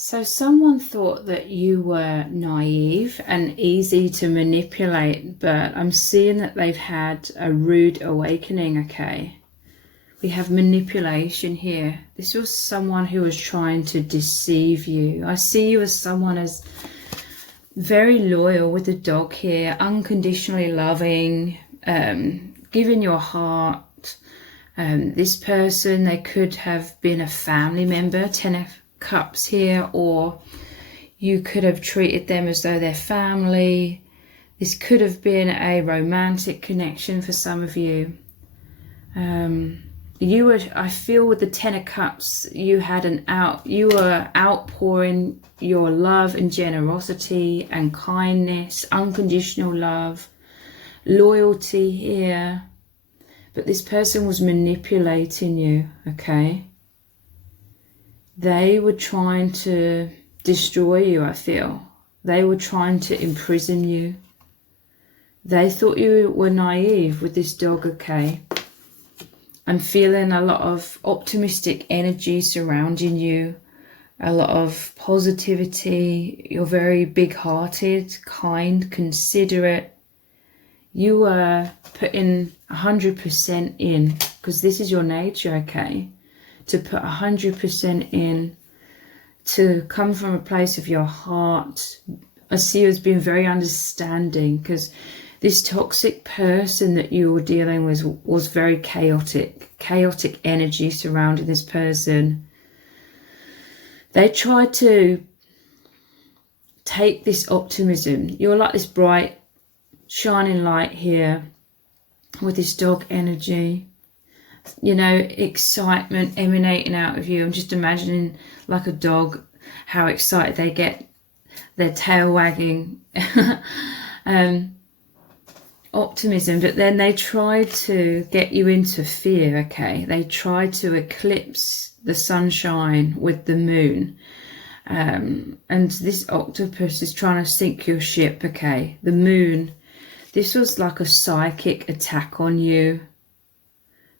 So someone thought that you were naive and easy to manipulate, but I'm seeing that they've had a rude awakening, okay? We have manipulation here. This was someone who was trying to deceive you. I see you as someone as very loyal with the dog here, unconditionally loving, giving your heart. This person, they could have been a family member, 10 of Cups here, or you could have treated them as though they're family. This could have been a romantic connection for some of you. I feel with the 10 of Cups, you were outpouring your love and generosity and kindness, unconditional love, loyalty here. But this person was manipulating you, okay? They were trying to destroy you, I feel. They were trying to imprison you. They thought you were naive with this dog, okay? I'm feeling a lot of optimistic energy surrounding you, a lot of positivity. You're very big-hearted, kind, considerate. You are putting 100% in, because this is your nature, okay? To put 100% in, to come from a place of your heart. I see you as being very understanding, because this toxic person that you were dealing with was very chaotic energy surrounding this person. They tried to take this optimism. You're like this bright, shining light here with this dog energy. You know, excitement emanating out of you. I'm just imagining like a dog, how excited they get, their tail wagging. Optimism, but then they tried to get you into fear, okay? They tried to eclipse the sunshine with the moon. And this octopus is trying to sink your ship, okay? The moon, this was like a psychic attack on you.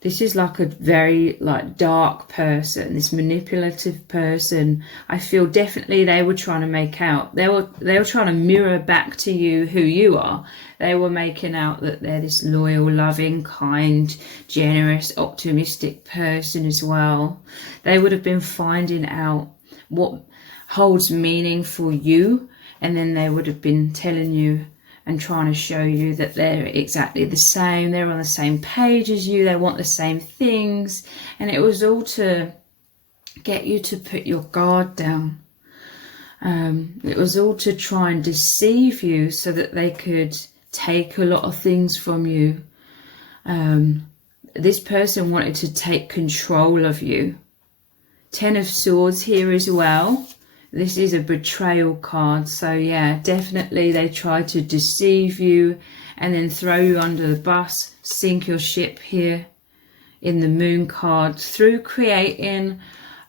This is like a very dark person, this manipulative person. I feel definitely they were trying to make out. They were trying to mirror back to you who you are. They were making out that they're this loyal, loving, kind, generous, optimistic person as well. They would have been finding out what holds meaning for you, and then they would have been telling you and trying to show you that they're exactly the same. They're on the same page as you. They want the same things. And it was all to get you to put your guard down. It was all to try and deceive you so that they could take a lot of things from you. This person wanted to take control of you. 10 of Swords here as well. This is a betrayal card, so yeah, definitely they tried to deceive you and then throw you under the bus, sink your ship here in the Moon card through creating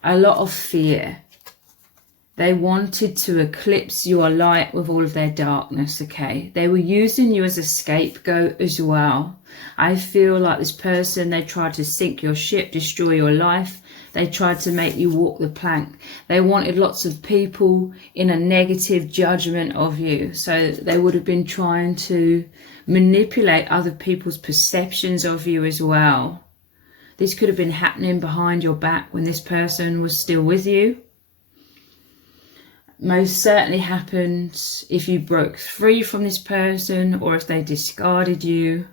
a lot of fear. They wanted to eclipse your light with all of their darkness, okay? They were using you as a scapegoat as well. I feel like this person, they tried to sink your ship, destroy your life. They tried to make you walk the plank. They wanted lots of people in a negative judgment of you. So they would have been trying to manipulate other people's perceptions of you as well. This could have been happening behind your back when this person was still with you. Most certainly happened if you broke free from this person or if they discarded you.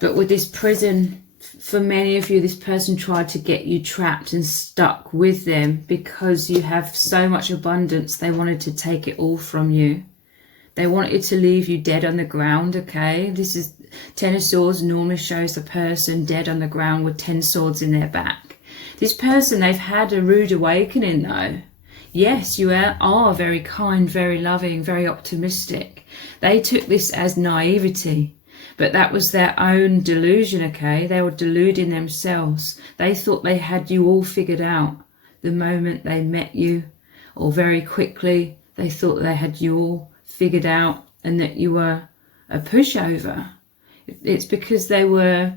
But with this prison, for many of you, this person tried to get you trapped and stuck with them because you have so much abundance. They wanted to take it all from you. They wanted to leave you dead on the ground, okay? This is 10 of Swords normally shows a person dead on the ground with 10 swords in their back. This person, they've had a rude awakening though. Yes, you are very kind, very loving, very optimistic. They took this as naivety. But that was their own delusion, okay? They were deluding themselves. They thought they had you all figured out the moment they met you, or very quickly they thought they had you all figured out and that you were a pushover. It's because they were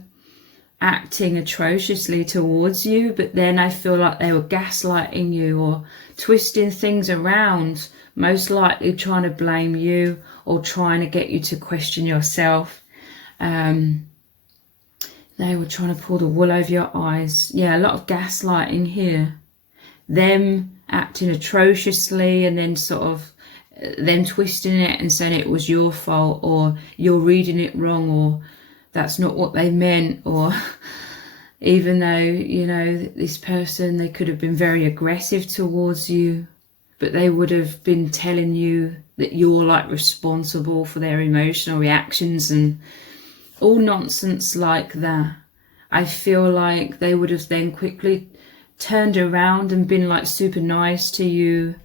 acting atrociously towards you, but then I feel like they were gaslighting you or twisting things around, most likely trying to blame you or trying to get you to question yourself. They were trying to pull the wool over your eyes. Yeah, a lot of gaslighting here. Them acting atrociously and then sort of them twisting it and saying it was your fault, or you're reading it wrong, or that's not what they meant, or even though, you know, this person, they could have been very aggressive towards you, but they would have been telling you that you're like responsible for their emotional reactions and all nonsense like that. I feel like they would have then quickly turned around and been like super nice to you,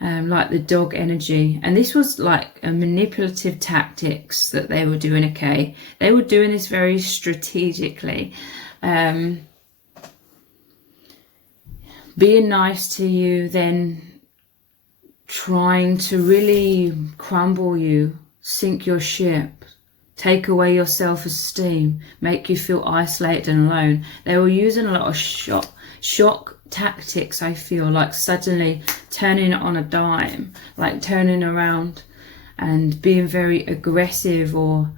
like the dog energy. And this was like a manipulative tactics that they were doing, okay? They were doing this very strategically. Being nice to you, then trying to really crumble you, sink your ship, take away your self-esteem, make you feel isolated and alone. They were using a lot of shock tactics, I feel, like suddenly turning on a dime, like turning around and being very aggressive or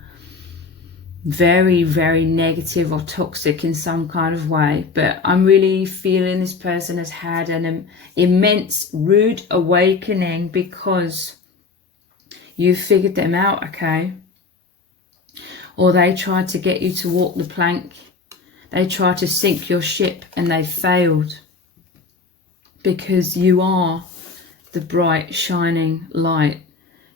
very, very negative or toxic in some kind of way. But I'm really feeling this person has had an immense rude awakening because you figured them out, okay? Or they tried to get you to walk the plank. They tried to sink your ship and they failed, because you are the bright, shining light.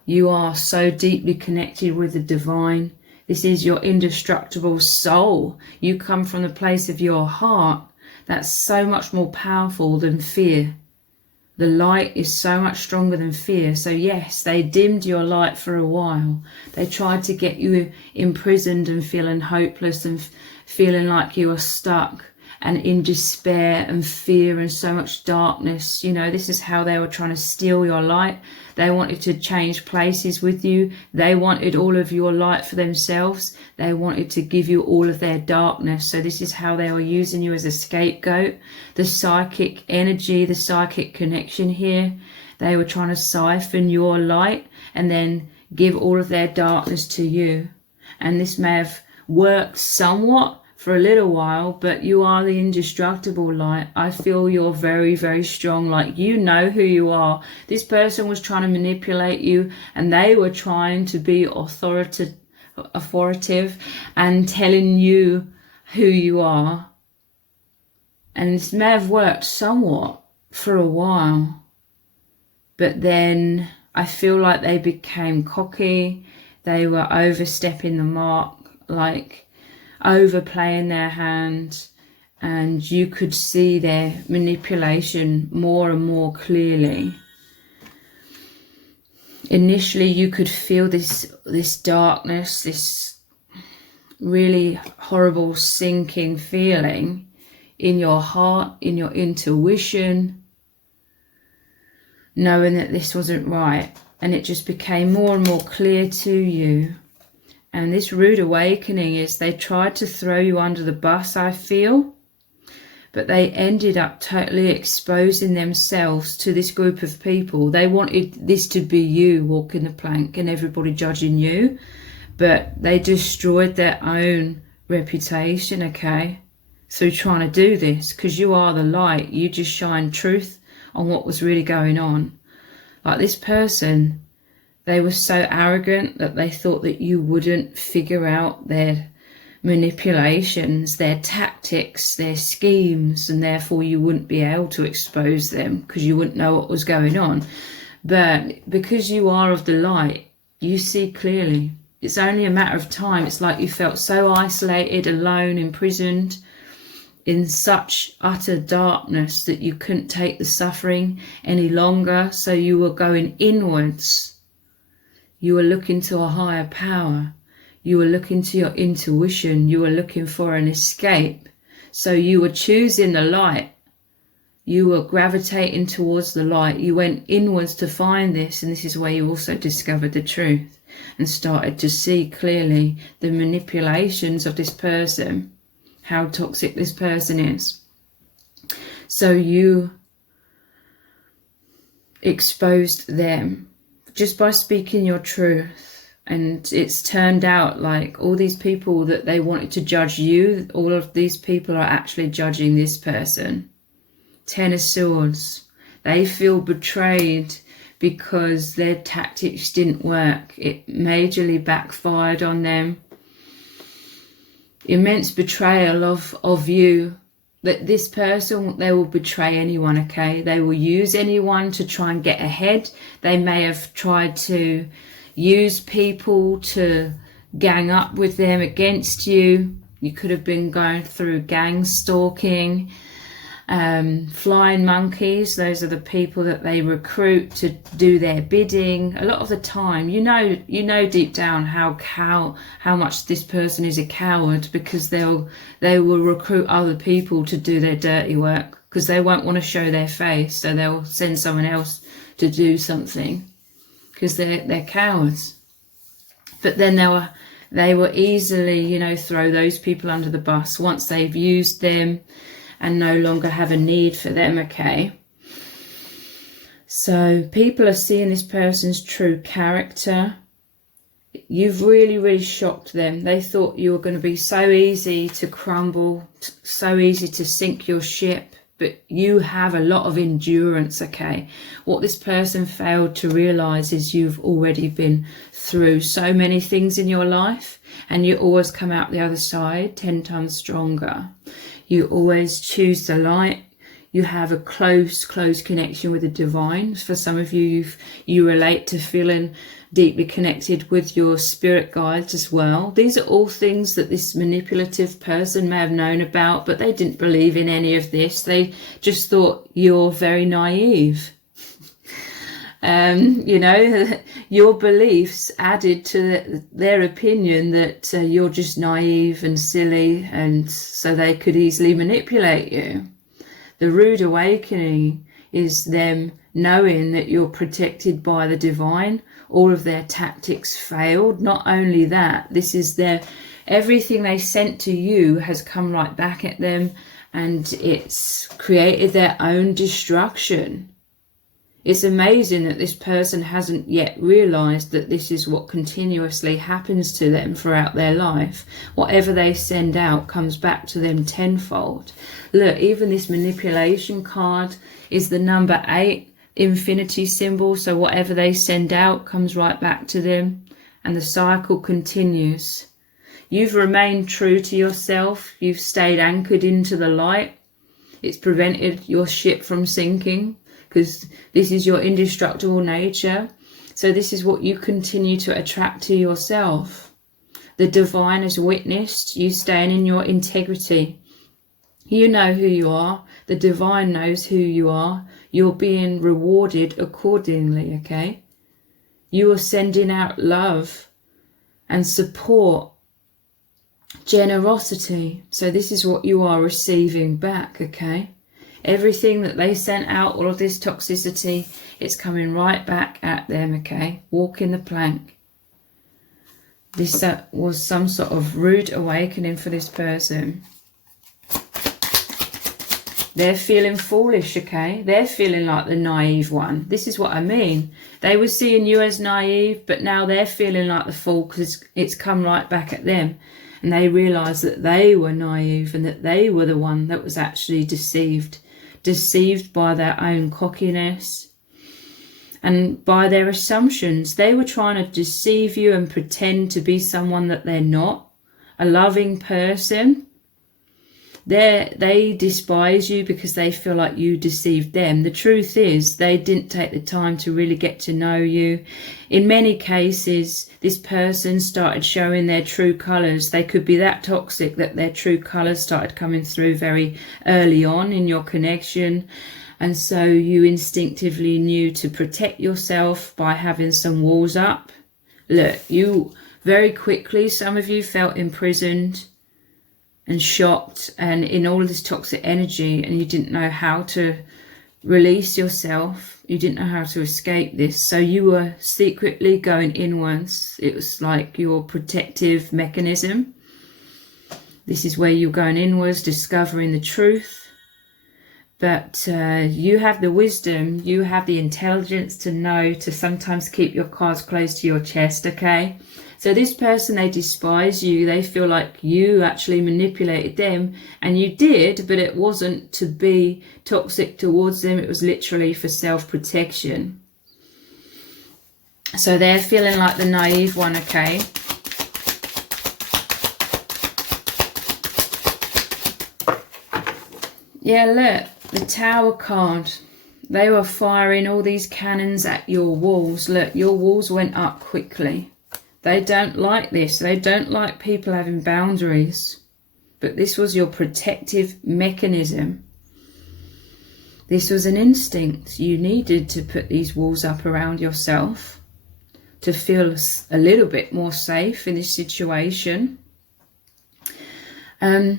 You are so deeply connected with the divine. This is your indestructible soul. You come from the place of your heart. That's so much more powerful than fear. The light is so much stronger than fear. So yes, they dimmed your light for a while. They tried to get you imprisoned and feeling hopeless and feeling like you were stuck and in despair and fear and so much darkness. You know, this is how they were trying to steal your light. They wanted to change places with you. They wanted all of your light for themselves. They wanted to give you all of their darkness. So this is how they were using you as a scapegoat. The psychic energy, the psychic connection here. They were trying to siphon your light and then give all of their darkness to you. And this may have worked somewhat for a little while, but you are the indestructible light. I feel you're very, very strong. Like, you know who you are. This person was trying to manipulate you and they were trying to be authoritative and telling you who you are. And this may have worked somewhat for a while, but then I feel like they became cocky. They were overstepping the mark, like overplaying their hand, and you could see their manipulation more and more clearly. Initially you could feel this darkness, this really horrible sinking feeling in your heart, in your intuition, knowing that this wasn't right, and it just became more and more clear to you. And this rude awakening is they tried to throw you under the bus, I feel, but they ended up totally exposing themselves to this group of people. They wanted this to be you walking the plank and everybody judging you, but they destroyed their own reputation, okay, through trying to do this, because you are the light. You just shine truth on what was really going on. Like this person, they were so arrogant that they thought that you wouldn't figure out their manipulations, their tactics, their schemes, and therefore you wouldn't be able to expose them because you wouldn't know what was going on. But because you are of the light, you see clearly. It's only a matter of time. It's like you felt so isolated, alone, imprisoned in such utter darkness that you couldn't take the suffering any longer. So you were going inwards. You were looking to a higher power. You were looking to your intuition. You were looking for an escape. So you were choosing the light. You were gravitating towards the light. You went inwards to find this, and this is where you also discovered the truth and started to see clearly the manipulations of this person, how toxic this person is. So you exposed them just by speaking your truth. And it's turned out like all these people that they wanted to judge you, all of these people are actually judging this person. 10 of Swords. They feel betrayed because their tactics didn't work. It majorly backfired on them. Immense betrayal of you. That this person, they will betray anyone, okay? They will use anyone to try and get ahead. They may have tried to use people to gang up with them against you. You could have been going through gang stalking. Flying monkeys, those are the people that they recruit to do their bidding. A lot of the time, you know deep down how much this person is a coward, because they will recruit other people to do their dirty work, because they won't want to show their face, so they'll send someone else to do something, because they're cowards. But then they will easily, throw those people under the bus once they've used them and no longer have a need for them, okay? So people are seeing this person's true character. You've really, really shocked them. They thought you were going to be so easy to crumble, so easy to sink your ship, but you have a lot of endurance, okay? What this person failed to realise is you've already been through so many things in your life, and you always come out the other side 10 times stronger. You always choose the light. You have a close connection with the divine. For some of you, you relate to feeling deeply connected with your spirit guides as well. These are all things that this manipulative person may have known about, but they didn't believe in any of this. They just thought you're very naive. Your beliefs added to their opinion that you're just naive and silly, and so they could easily manipulate you. The rude awakening is them knowing that you're protected by the divine. All of their tactics failed. Not only that, this is everything they sent to you has come right back at them, and it's created their own destruction. It's amazing that this person hasn't yet realised that this is what continuously happens to them throughout their life. Whatever they send out comes back to them tenfold. Look, even this manipulation card is the number 8, infinity symbol. So whatever they send out comes right back to them, and the cycle continues. You've remained true to yourself. You've stayed anchored into the light. It's prevented your ship from sinking, because this is your indestructible nature. So this is what you continue to attract to yourself. The divine has witnessed you staying in your integrity. You know who you are. The divine knows who you are. You're being rewarded accordingly, okay? You are sending out love and support, generosity. So this is what you are receiving back, okay? Everything that they sent out, all of this toxicity, it's coming right back at them, okay? Walking the plank. This was some sort of rude awakening for this person. They're feeling foolish, okay? They're feeling like the naive one. This is what I mean. They were seeing you as naive, but now they're feeling like the fool because it's come right back at them. And they realise that they were naive and that they were the one that was actually deceived by their own cockiness and by their assumptions. They were trying to deceive you and pretend to be someone that they're not, a loving person. They despise you because they feel like you deceived them. The truth is they didn't take the time to really get to know you. In many cases, this person started showing their true colours. They could be that toxic that their true colours started coming through very early on in your connection. And so you instinctively knew to protect yourself by having some walls up. Look, you very quickly, some of you felt imprisoned and shocked and in all of this toxic energy, and you didn't know how to release yourself. You didn't know how to escape this. So you were secretly going inwards. It was like your protective mechanism. This is where you're going inwards, discovering the truth. But you have the wisdom, you have the intelligence to know to sometimes keep your cards close to your chest, okay? So this person, they despise you. They feel like you actually manipulated them, and you did, but it wasn't to be toxic towards them. It was literally for self-protection. So they're feeling like the naive one, okay? Yeah, look. The Tower card, they were firing all these cannons at your walls. Look, your walls went up quickly. They don't like this. They don't like people having boundaries. But this was your protective mechanism. This was an instinct. You needed to put these walls up around yourself to feel a little bit more safe in this situation. They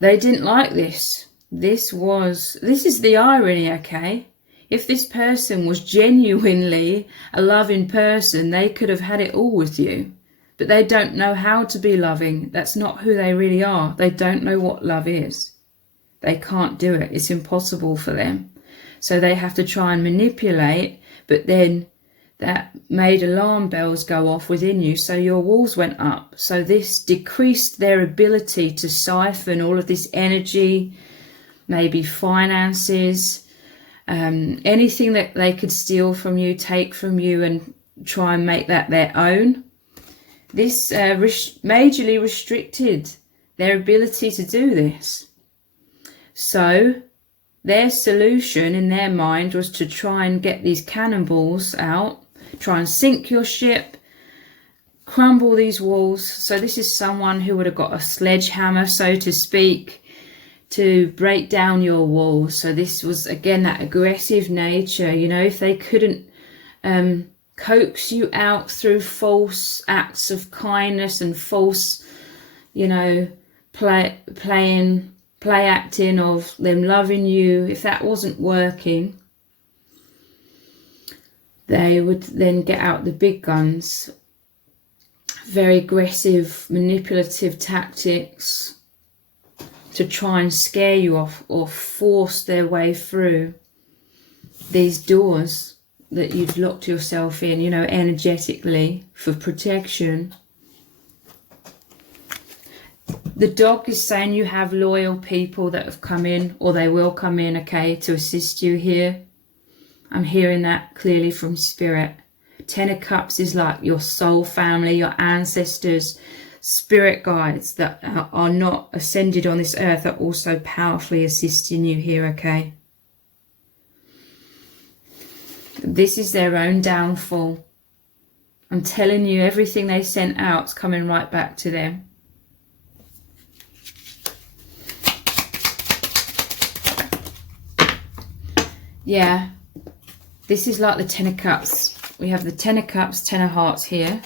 didn't like this. This is the irony, okay? If this person was genuinely a loving person, they could have had it all with you. But they don't know how to be loving. That's not who they really are. They don't know what love is. They can't do it. It's impossible for them. So they have to try and manipulate, but then that made alarm bells go off within you. So your walls went up. So this decreased their ability to siphon all of this energy, maybe finances, anything that they could steal from you, take from you, and try and make that their own. This majorly restricted their ability to do this. So their solution in their mind was to try and get these cannonballs out, try and sink your ship, crumble these walls. So this is someone who would have got a sledgehammer, so to speak, to break down your walls. So this was, again, that aggressive nature. You know, if they couldn't coax you out through false acts of kindness and false, you know, play acting of them loving you, if that wasn't working, they would then get out the big guns. Very aggressive, manipulative tactics to try and scare you off or force their way through these doors that you've locked yourself in, you know, energetically for protection. The dog is saying you have loyal people that have come in, or they will come in, okay, to assist you here. I'm hearing that clearly from Spirit. Ten of Cups is like your soul family, your ancestors, spirit guides that are not ascended on this earth are also powerfully assisting you here, okay? This is their own downfall. I'm telling you, everything they sent out is coming right back to them. Yeah, this is like the Ten of Cups. We have the Ten of Cups, Ten of Hearts here.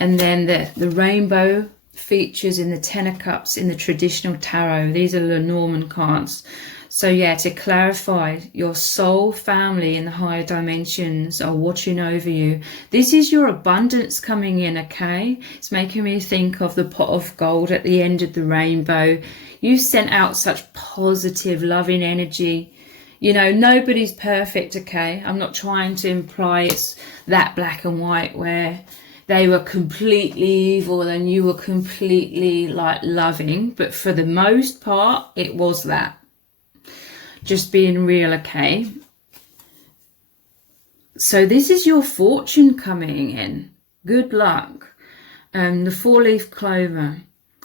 And then the rainbow features in the Ten of Cups in the traditional tarot. These are the Norman cards. So yeah, to clarify, your soul family in the higher dimensions are watching over you. This is your abundance coming in, okay? It's making me think of the pot of gold at the end of the rainbow. You sent out such positive, loving energy. You know, nobody's perfect, okay? I'm not trying to imply it's that black and white where they were completely evil and you were completely like loving. But for the most part, it was that. Just being real, okay? So this is your fortune coming in. Good luck. The 4-leaf clover.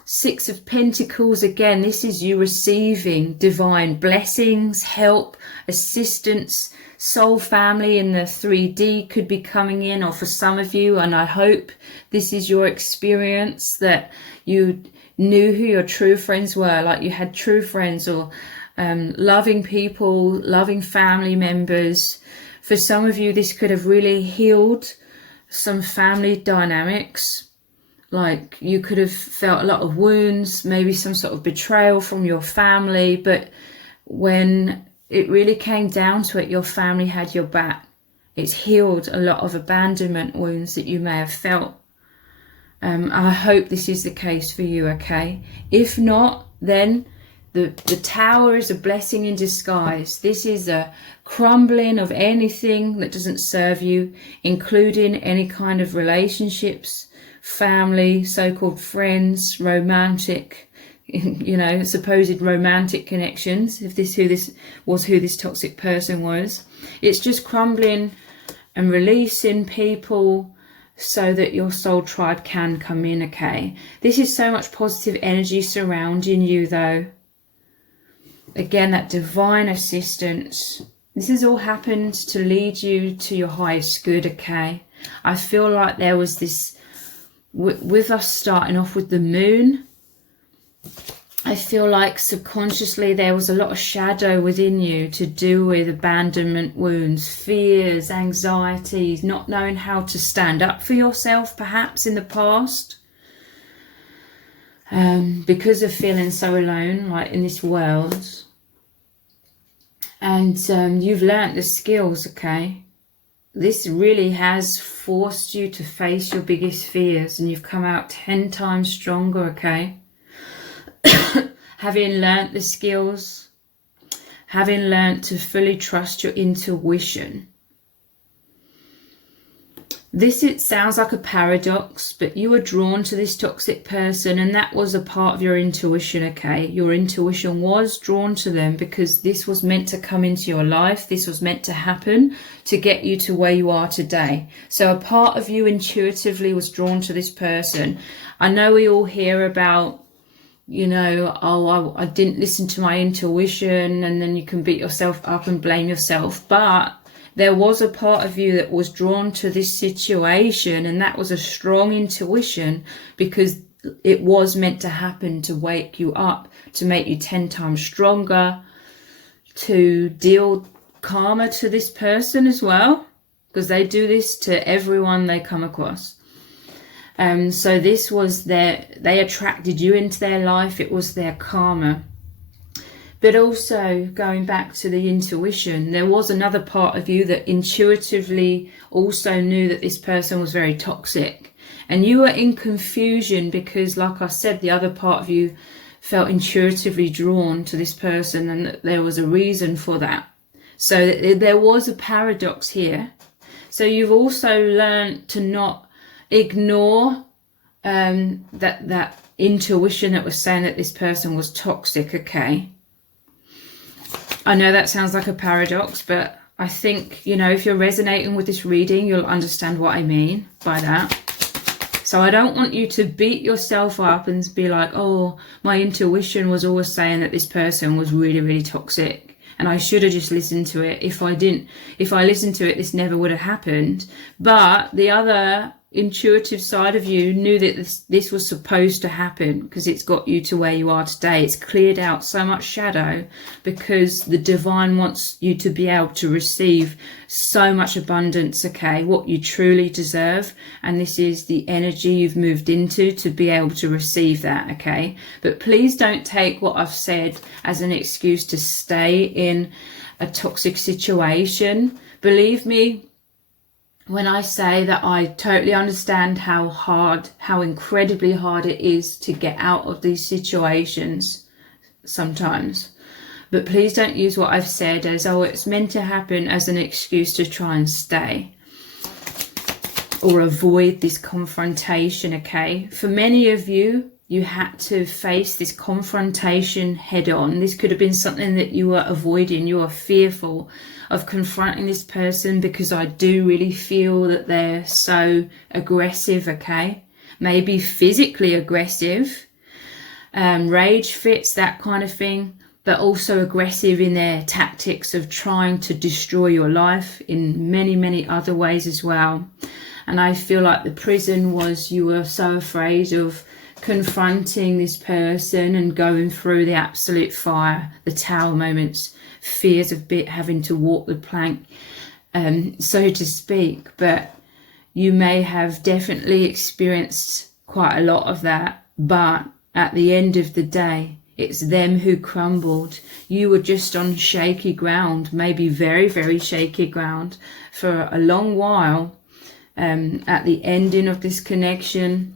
6 of Pentacles, again, this is you receiving divine blessings, help, assistance. Soul family in the 3D could be coming in, or for some of you, and I hope this is your experience, that you knew who your true friends were, like you had true friends, or loving people, loving family members. For some of you, this could have really healed some family dynamics. Like you could have felt a lot of wounds, maybe some sort of betrayal from your family, but when it really came down to it, your family had your back. It's healed a lot of abandonment wounds that you may have felt. I hope this is the case for you, okay? If not, then the tower is a blessing in disguise. This is a crumbling of anything that doesn't serve you, including any kind of relationships, family, so-called friends, romantic, you know, supposed romantic connections, if this was who this toxic person was. It's just crumbling and releasing people so that your soul tribe can come in, okay? This is so much positive energy surrounding you, though. Again, that divine assistance. This has all happened to lead you to your highest good, okay? I feel like there was this, with us starting off with the moon, I feel like subconsciously there was a lot of shadow within you to do with abandonment wounds, fears, anxieties, not knowing how to stand up for yourself perhaps in the past. Because of feeling so alone, like in this world. And you've learnt the skills, okay? This really has forced you to face your biggest fears, and you've come out 10 times stronger, okay? Having learnt the skills, having learnt to fully trust your intuition. It sounds like a paradox, but you were drawn to this toxic person, and that was a part of your intuition, okay? Your intuition was drawn to them because this was meant to come into your life. This was meant to happen to get you to where you are today. So a part of you intuitively was drawn to this person. I know we all hear about, you know, oh, I didn't listen to my intuition, and then you can beat yourself up and blame yourself. But there was a part of you that was drawn to this situation, and that was a strong intuition because it was meant to happen to wake you up, to make you 10 times stronger, to deal karma to this person as well, because they do this to everyone they come across. So this was they attracted you into their life. It was their karma. But also, going back to the intuition, there was another part of you that intuitively also knew that this person was very toxic. And you were in confusion because, like I said, the other part of you felt intuitively drawn to this person, and that there was a reason for that. So there was a paradox here. So you've also learned to not ignore that intuition that was saying that this person was toxic, okay? I know that sounds like a paradox, but I think, you know, if you're resonating with this reading, you'll understand what I mean by that. So I don't want you to beat yourself up and be like, oh, my intuition was always saying that this person was really, really toxic, and I should have just listened to it. If I listened to it, this never would have happened. But the other intuitive side of you knew that this was supposed to happen because it's got you to where you are today. It's cleared out so much shadow because the divine wants you to be able to receive so much abundance, okay, what you truly deserve. And this is the energy you've moved into to be able to receive that, okay? But please don't take what I've said as an excuse to stay in a toxic situation. Believe me when I say that I totally understand how incredibly hard it is to get out of these situations sometimes. But please don't use what I've said as, oh, it's meant to happen, as an excuse to try and stay or avoid this confrontation, okay? For many of you, you had to face this confrontation head on. This could have been something that you were avoiding. You were fearful of confronting this person because I do really feel that they're so aggressive, okay? Maybe physically aggressive, rage fits, that kind of thing, but also aggressive in their tactics of trying to destroy your life in many, many other ways as well. And I feel like the prison was, you were so afraid of confronting this person and going through the absolute fire, the tower moments, fears of having to walk the plank, so to speak. But you may have definitely experienced quite a lot of that, but at the end of the day, it's them who crumbled. You were just on shaky ground, maybe very, very shaky ground for a long while. At the ending of this connection,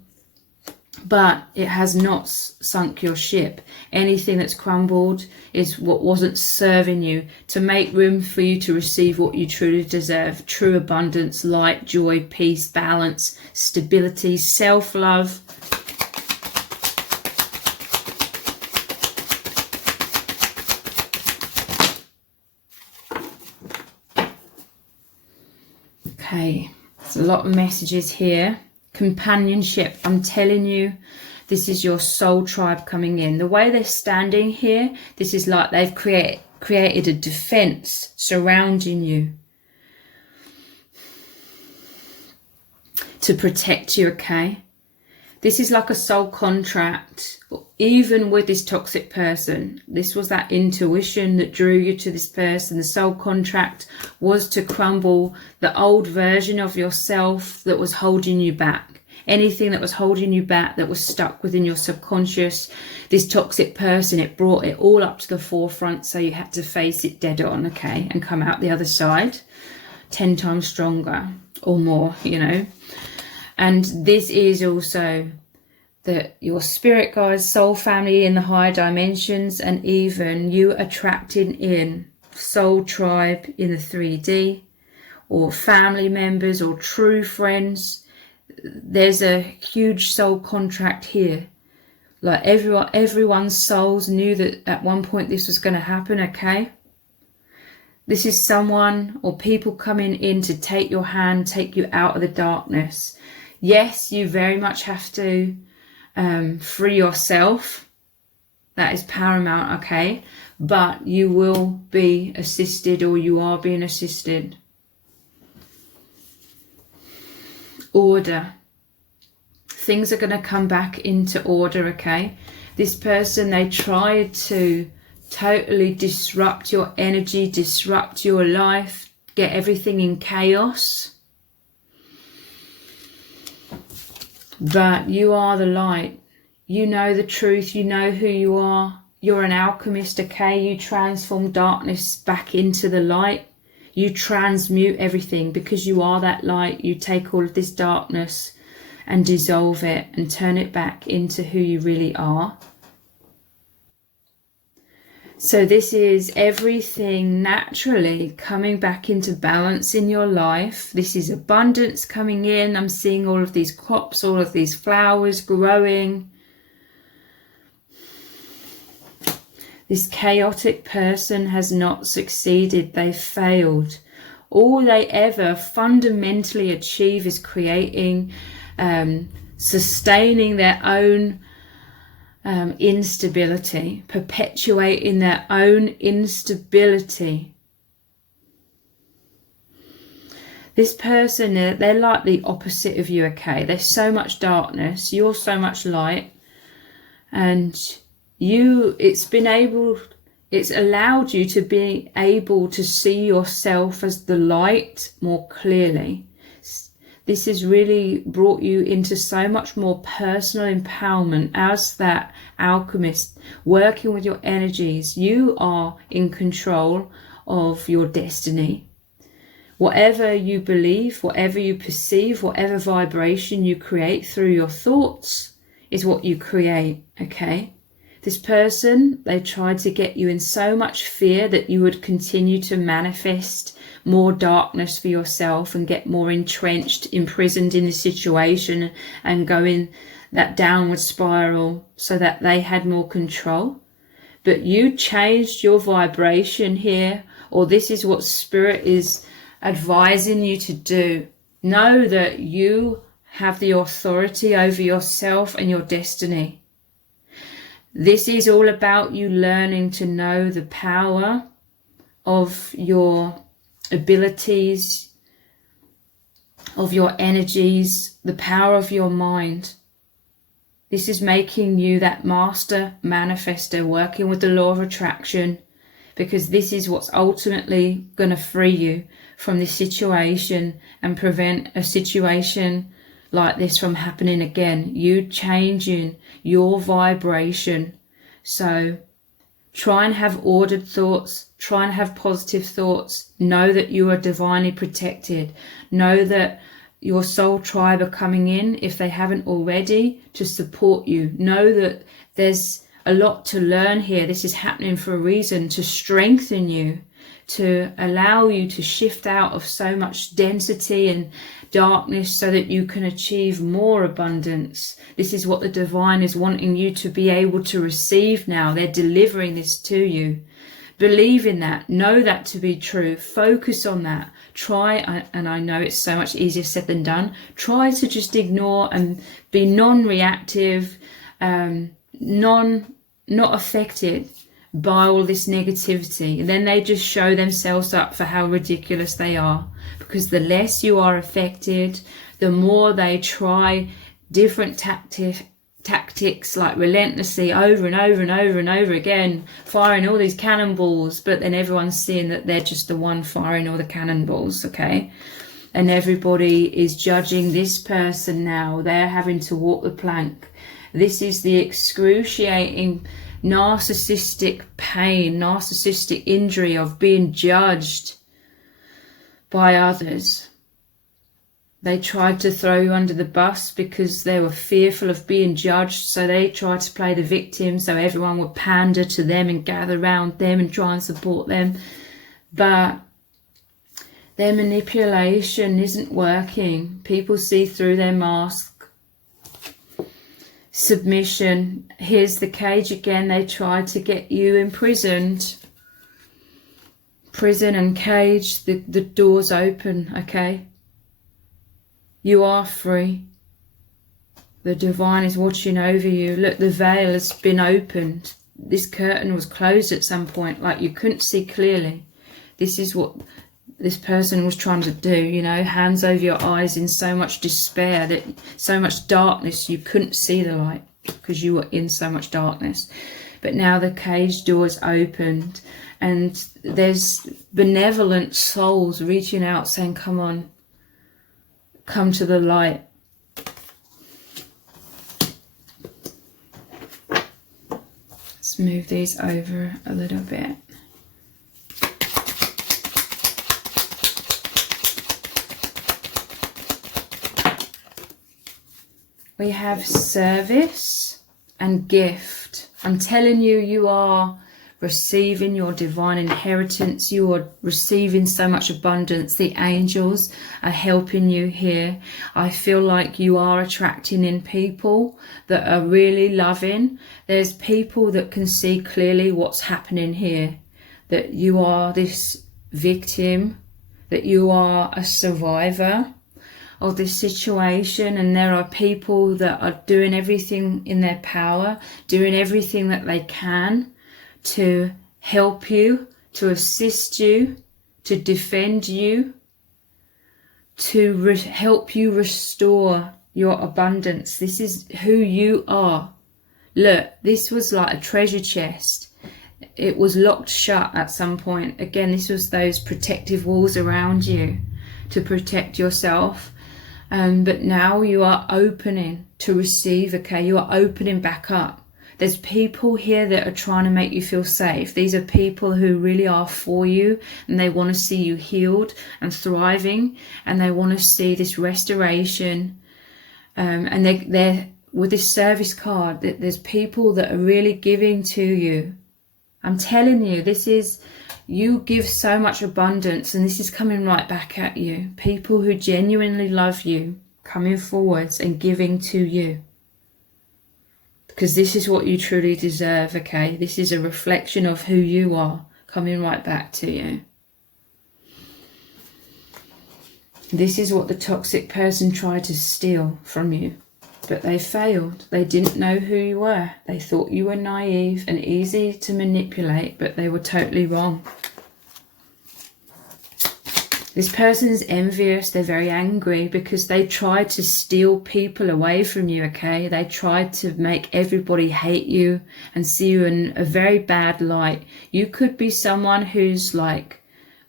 but it has not sunk your ship. Anything that's crumbled is what wasn't serving you, to make room for you to receive what you truly deserve: true abundance, light, joy, peace, balance, stability, self-love. Okay, there's a lot of messages here. Companionship, I'm telling you, this is your soul tribe coming in. The way they're standing here, this is like they've created a defense surrounding you to protect you, okay? This is like a soul contract. Even with this toxic person, this was that intuition that drew you to this person. The soul contract was to crumble the old version of yourself that was holding you back. Anything that was holding you back, that was stuck within your subconscious, this toxic person, it brought it all up to the forefront, so you had to face it dead on, okay, and come out the other side 10 times stronger or more, you know. And this is also that your spirit guides, soul family in the higher dimensions, and even you attracting in soul tribe in the 3D, or family members or true friends. There's a huge soul contract here. Like everyone's souls knew that at one point this was going to happen, okay? This is someone or people coming in to take your hand, take you out of the darkness. Yes, you very much have to free yourself. That is paramount, okay? But you will be assisted, or you are being assisted. Order. Things are going to come back into order, okay? This person, they tried to totally disrupt your energy, disrupt your life, get everything in chaos. But you are the light. You know the truth. You know who you are. You're an alchemist, okay? You transform darkness back into the light. You transmute everything because you are that light. You take all of this darkness and dissolve it and turn it back into who you really are. So this is everything naturally coming back into balance in your life. This is abundance coming in. I'm seeing all of these crops, all of these flowers growing. This chaotic person has not succeeded. They've failed. All they ever fundamentally achieve is creating, sustaining their own instability, perpetuating their own instability. This person, they're like the opposite of you, okay? There's so much darkness, you're so much light, and it's allowed you to be able to see yourself as the light more clearly. This has really brought you into so much more personal empowerment as that alchemist, working with your energies. You are in control of your destiny. Whatever you believe, whatever you perceive, whatever vibration you create through your thoughts is what you create, okay? This person, they tried to get you in so much fear that you would continue to manifest more darkness for yourself and get more entrenched, imprisoned in the situation and go in that downward spiral so that they had more control. But you changed your vibration here, or this is what Spirit is advising you to do. Know that you have the authority over yourself and your destiny. This is all about you learning to know the power of your abilities, of your energies, the power of your mind. This is making you that master manifester, working with the law of attraction, because this is what's ultimately going to free you from this situation and prevent a situation like this from happening again. You changing your vibration. So try and have ordered thoughts. Try and have positive thoughts. Know that you are divinely protected. Know that your soul tribe are coming in, if they haven't already, to support you. Know that there's a lot to learn here. This is happening for a reason, to strengthen you, to allow you to shift out of so much density and darkness so that you can achieve more abundance. This is what the divine is wanting you to be able to receive now. They're delivering this to you. Believe in that. Know that to be true. Focus on that. Try, and I know it's so much easier said than done, try to just ignore and be non-reactive, not affected by all this negativity. And then they just show themselves up for how ridiculous they are. Because the less you are affected, the more they try different tactics, like relentlessly over and over and over and over again, firing all these cannonballs, but then everyone's seeing that they're just the one firing all the cannonballs, okay? And everybody is judging this person now. They're having to walk the plank. This is the excruciating narcissistic pain, narcissistic injury of being judged by others. They tried to throw you under the bus because they were fearful of being judged, so they tried to play the victim so everyone would pander to them and gather around them and try and support them. But their manipulation isn't working. People see through their mask. Submission. Here's the cage again. They tried to get you imprisoned. Prison and cage, the door's open, okay? You are free. The divine is watching over you. Look, the veil has been opened. This curtain was closed at some point, like you couldn't see clearly. This is what this person was trying to do, you know, hands over your eyes in so much despair, that so much darkness, you couldn't see the light because you were in so much darkness. But now the cage door is opened and there's benevolent souls reaching out saying, come on, come to the light. Let's move these over a little bit. We have service and gift. I'm telling you, you are receiving your divine inheritance. You are receiving so much abundance. The angels are helping you here. I feel like you are attracting in people that are really loving. There's people that can see clearly what's happening here, that you are this victim, that you are a survivor of this situation, and there are people that are doing everything in their power, doing everything that they can to help you, to assist you, to defend you, to help you restore your abundance. This is who you are. Look, this was like a treasure chest. It was locked shut at some point. Again, this was those protective walls around you to protect yourself. But now you are opening to receive, okay? You are opening back up. There's people here that are trying to make you feel safe. These are people who really are for you, and they want to see you healed and thriving, and they want to see this restoration. And they're with this service card, that there's people that are really giving to you. I'm telling you, this is, you give so much abundance, and this is coming right back at you. People who genuinely love you coming forwards and giving to you, because this is what you truly deserve, okay? This is a reflection of who you are coming right back to you. This is what the toxic person tried to steal from you, but they failed. They didn't know who you were. They thought you were naive and easy to manipulate, but they were totally wrong. This person's envious. They're very angry because they tried to steal people away from you, okay? They tried to make everybody hate you and see you in a very bad light. You could be someone who's like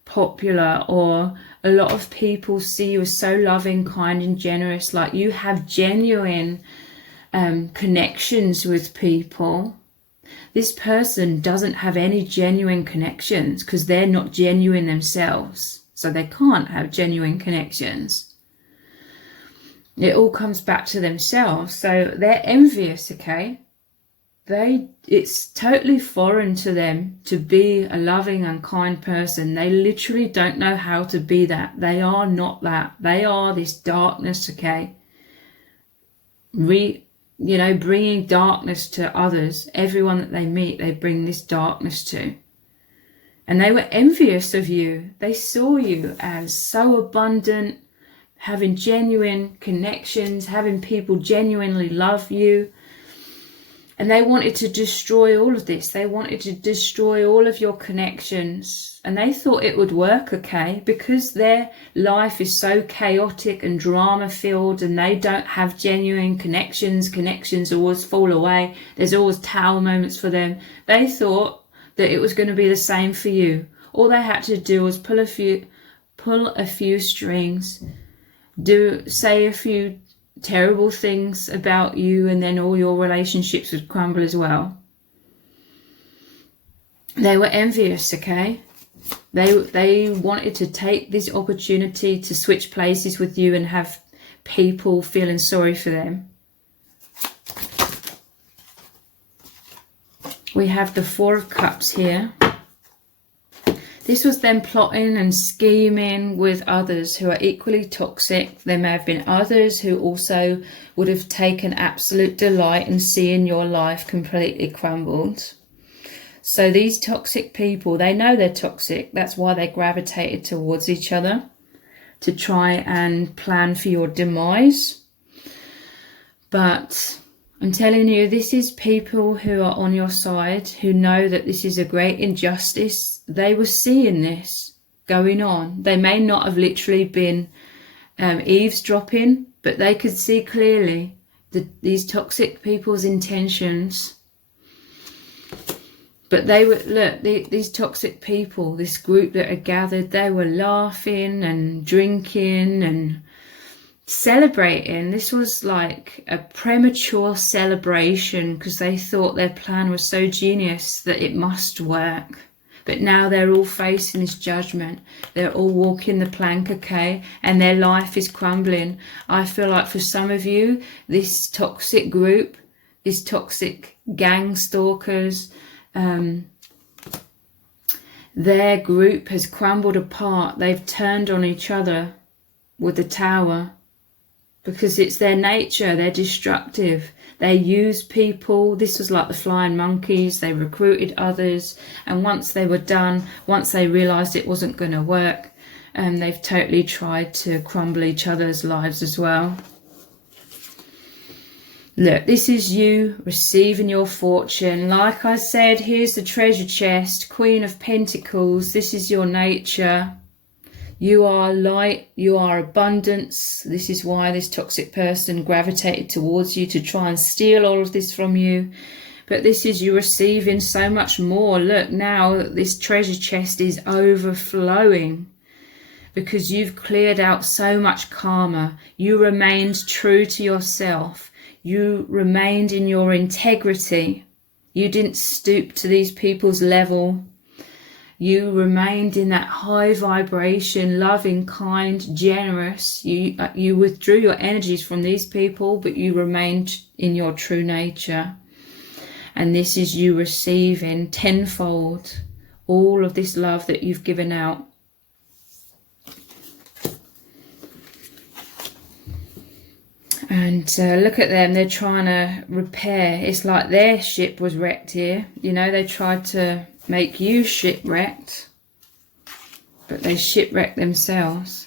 popular, or a lot of people see you as so loving, kind and generous. Like you have genuine connections with people. This person doesn't have any genuine connections because they're not genuine themselves. So they can't have genuine connections. It all comes back to themselves. So they're envious, okay? It's totally foreign to them to be a loving and kind person. They literally don't know how to be that. They are not that. They are this darkness, okay? Bringing darkness to others. Everyone that they meet, they bring this darkness to. And they were envious of you. They saw you as so abundant, having genuine connections, having people genuinely love you. And they wanted to destroy all of this. They wanted to destroy all of your connections. And they thought it would work, okay? Because their life is so chaotic and drama-filled and they don't have genuine connections. Connections always fall away. There's always tower moments for them. They thought that it was going to be the same for you. All they had to do was pull a few strings, say a few terrible things about you, and then all your relationships would crumble as well. They were envious, okay? They wanted to take this opportunity to switch places with you and have people feeling sorry for them. We have the Four of Cups here. This was them plotting and scheming with others who are equally toxic. There may have been others who also would have taken absolute delight in seeing your life completely crumbled. So these toxic people, they know they're toxic. That's why they gravitated towards each other, to try and plan for your demise. But I'm telling you, this is people who are on your side, who know that this is a great injustice. They were seeing this going on. They may not have literally been eavesdropping, but they could see clearly these toxic people's intentions. But they were, look, these toxic people, this group that are gathered, they were laughing and drinking and celebrating. This was like a premature celebration because they thought their plan was so genius that it must work. But now they're all facing this judgment. They're all walking the plank, okay? And their life is crumbling. I feel like for some of you, this toxic group, this toxic gang stalkers, their group has crumbled apart. They've turned on each other with the tower. Because it's their nature, they're destructive. They use people. This was like the flying monkeys. They recruited others. And once they were done, once they realised it wasn't going to work, they've totally tried to crumble each other's lives as well. Look, this is you receiving your fortune. Like I said, here's the treasure chest, Queen of Pentacles. This is your nature. You are light, you are abundance. This is why this toxic person gravitated towards you, to try and steal all of this from you. But this is you receiving so much more. Look, now this treasure chest is overflowing because you've cleared out so much karma. You remained true to yourself. You remained in your integrity. You didn't stoop to these people's level. You remained in that high vibration, loving, kind, generous. You withdrew your energies from these people, but you remained in your true nature. And this is you receiving tenfold all of this love that you've given out. And look at them, they're trying to repair. It's like their ship was wrecked here. You know, they tried to make you shipwrecked, but they shipwrecked themselves.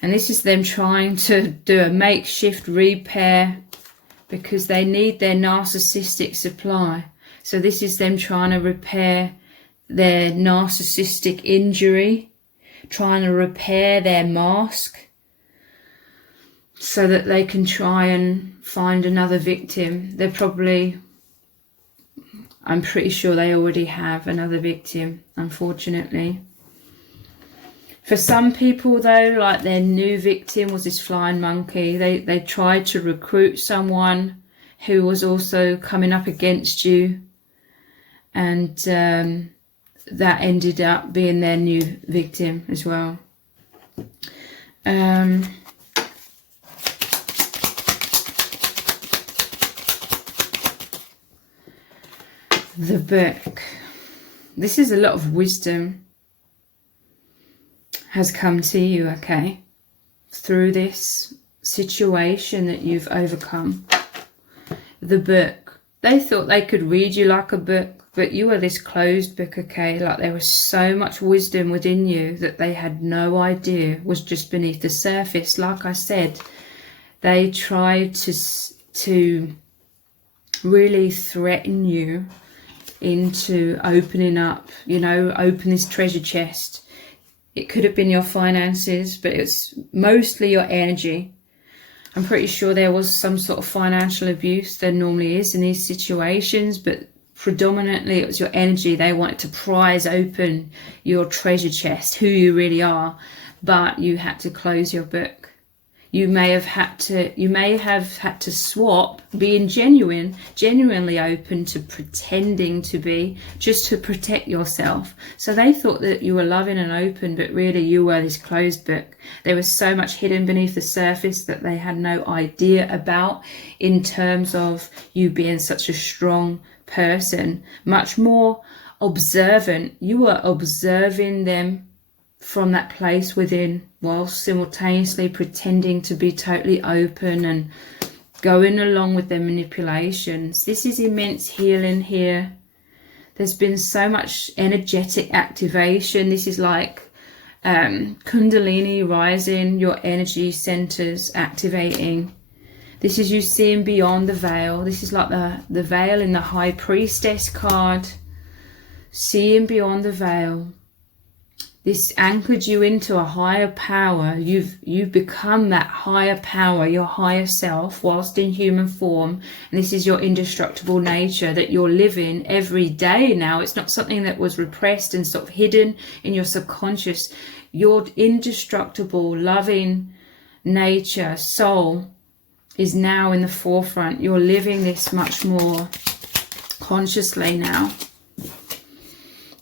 And this is them trying to do a makeshift repair because they need their narcissistic supply. So this is them trying to repair their narcissistic injury, trying to repair their mask so that they can try and find another victim. They're probably, I'm pretty sure they already have another victim, unfortunately. For some people though, like their new victim was this flying monkey. They tried to recruit someone who was also coming up against you, and that ended up being their new victim as well. The book. This is a lot of wisdom has come to you, okay, through this situation that you've overcome. The book. They thought they could read you like a book, but you are this closed book, okay? Like there was so much wisdom within you that they had no idea was just beneath the surface. Like I said, they tried to really threaten you into opening up, you know, open this treasure chest. It could have been your finances, but it's mostly your energy. I'm pretty sure there was some sort of financial abuse. There normally is in these situations, but predominantly it was your energy. They wanted to prize open your treasure chest, who you really are, but you had to close your book. You may have had to swap being genuinely open to pretending to be, just to protect yourself. So they thought that you were loving and open, but really you were this closed book. There was so much hidden beneath the surface that they had no idea about, in terms of you being such a strong person, much more observant. You were observing them from that place within, while simultaneously pretending to be totally open and going along with their manipulations. This is immense healing here. There's been so much energetic activation. This is like Kundalini rising, your energy centers activating. This is you seeing beyond the veil. This is like the veil in the High Priestess card. Seeing beyond the veil. This anchored you into a higher power. You've become that higher power, your higher self, whilst in human form. And this is your indestructible nature that you're living every day now. It's not something that was repressed and sort of hidden in your subconscious. Your indestructible, loving nature, soul, is now in the forefront. You're living this much more consciously now.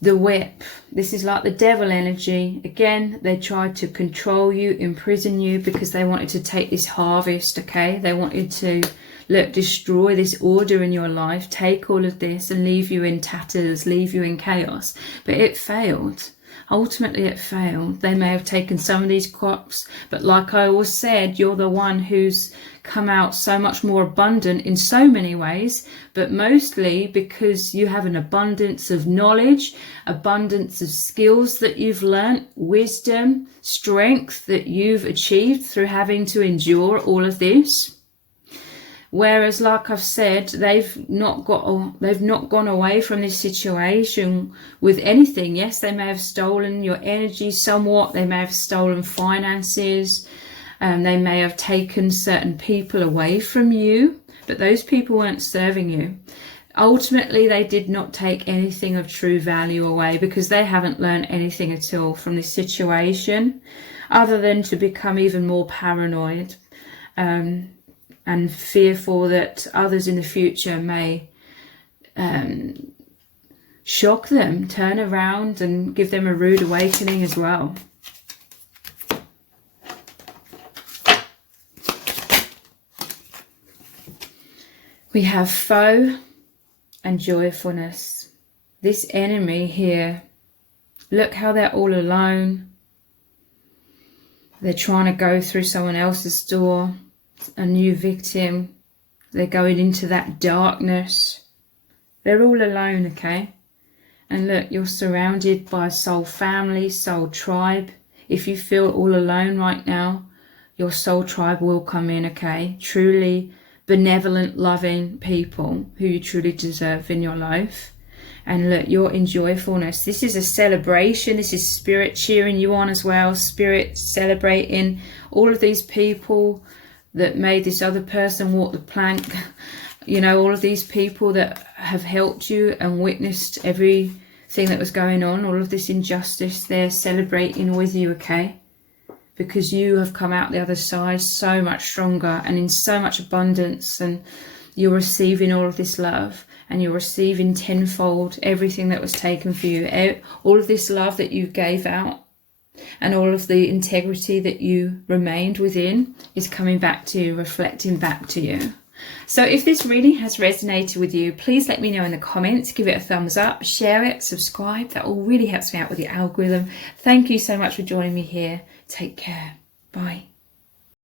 The whip. This is like the devil energy. Again, they tried to control you, imprison you, because they wanted to take this harvest, okay? They wanted to, look, destroy this order in your life, take all of this and leave you in tatters, leave you in chaos. But it failed. Ultimately, it failed. They may have taken some of these crops, but like I always said, you're the one who's come out so much more abundant in so many ways, but mostly because you have an abundance of knowledge, abundance of skills that you've learnt, wisdom, strength that you've achieved through having to endure all of this. Whereas, like I've said, they've not gone away from this situation with anything. Yes, they may have stolen your energy somewhat. They may have stolen finances. They may have taken certain people away from you, but those people weren't serving you. Ultimately, they did not take anything of true value away, because they haven't learned anything at all from this situation, other than to become even more paranoid. And fearful that others in the future may shock them, turn around and give them a rude awakening as well. We have foe and joyfulness. This enemy here, look how they're all alone. They're trying to go through someone else's door. A new victim. They're going into that darkness. They're all alone, okay? And look, you're surrounded by soul family, soul tribe. If you feel all alone right now, your soul tribe will come in, okay? Truly benevolent, loving people who you truly deserve in your life. And look, you're in joyfulness. This is a celebration. This is spirit cheering you on as well. Spirit celebrating all of these people that made this other person walk the plank. You know, all of these people that have helped you and witnessed everything that was going on, all of this injustice, they're celebrating with you, okay? Because you have come out the other side so much stronger and in so much abundance, and you're receiving all of this love, and you're receiving tenfold everything that was taken for you. All of this love that you gave out, and all of the integrity that you remained within, is coming back to you, reflecting back to you. So if this reading has resonated with you, please let me know in the comments, give it a thumbs up, share it, subscribe. That all really helps me out with the algorithm. Thank you so much for joining me here. Take care. Bye.